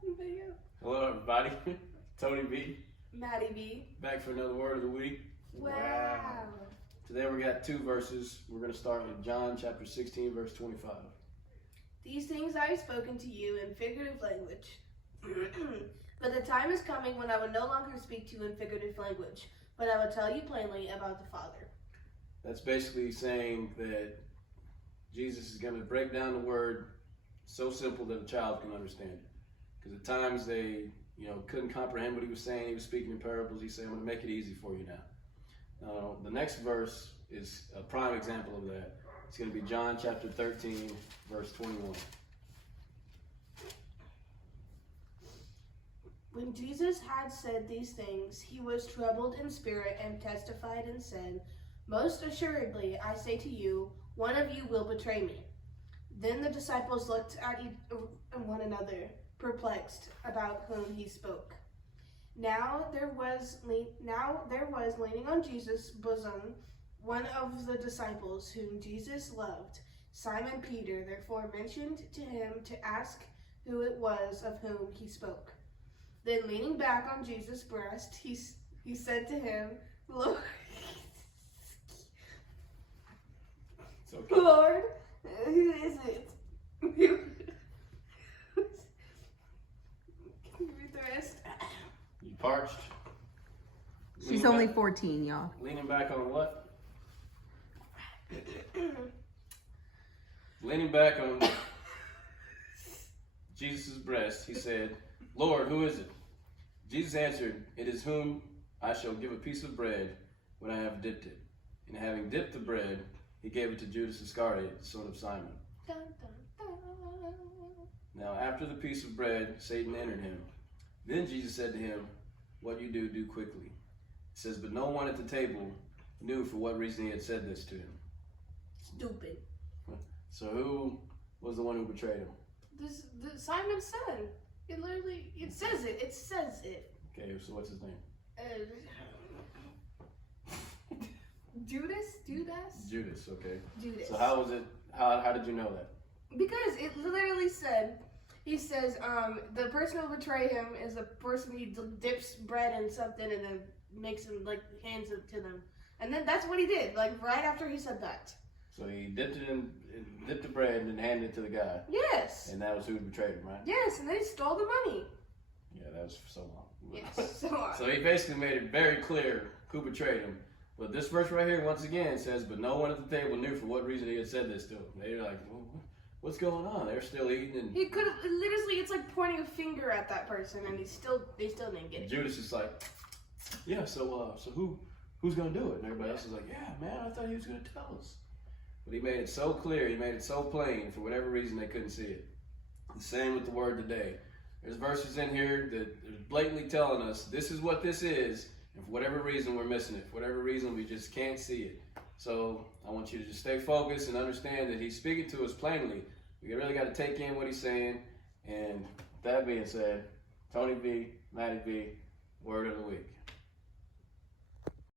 Hello, everybody. Tony B. Maddie B. Back for another word of the week. Wow. Today we got two verses. We're going to start with John chapter 16, verse 25. These things I have spoken to you in figurative language. But the time is coming when I will no longer speak to you in figurative language, but I will tell you plainly about the Father. That's basically saying that Jesus is going to break down the word so simple that a child can understand it. Because at times they, couldn't comprehend what he was saying. He was speaking in parables. He said, I'm going to make it easy for you now. The next verse is a prime example of that. It's going to be John chapter 13, verse 21. When Jesus had said these things, he was troubled in spirit and testified and said, Most assuredly, I say to you, one of you will betray me. Then the disciples looked at one another, perplexed about whom he spoke. Now there was leaning on Jesus' bosom one of the disciples whom Jesus loved, Simon Peter. Therefore mentioned to him to ask who it was of whom he spoke. Then leaning back on Jesus' breast, he said to him, Lord, It's okay. Lord, who is it? Can you read the rest? You parched? She's Leaning only back- 14, y'all. Leaning back on what? Leaning back on Jesus' breast, he said, Lord, who is it? Jesus answered, It is whom I shall give a piece of bread when I have dipped it. And having dipped the bread, he gave it to Judas Iscariot, the son of Simon. Dun, dun, dun. Now after the piece of bread, Satan entered him. Then Jesus said to him, What you do, do quickly. It says, But no one at the table knew for what reason he had said this to him. Stupid. So who was the one who betrayed him? Simon's son. It says it. Okay, so what's his name? Judas? Judas, okay. Judas. So how was it, how did you know that? Because it literally he says, the person who betrayed him is the person he dips bread in something and then makes him, hands it to them. And then that's what he did, right after he said that. So he dipped the bread and then handed it to the guy. Yes. And that was who betrayed him, right? Yes, and then he stole the money. Yeah, that was for so long. Yes, so on. So he basically made it very clear who betrayed him. But this verse right here, once again, says, But no one at the table knew for what reason he had said this to him. They were like, well, what's going on? They're still eating. And He could have, literally, it's like pointing a finger at that person, and they still didn't get it. Judas is like, yeah, so who's going to do it? And everybody else is like, yeah, man, I thought he was going to tell us. But he made it so clear, he made it so plain, for whatever reason they couldn't see it. The same with the word today. There's verses in here that are blatantly telling us this is what this is, and for whatever reason we're missing it. For whatever reason we just can't see it. So I want you to just stay focused and understand that he's speaking to us plainly. We really got to take in what he's saying. And that being said, Tony B, Maddie B, word of the week.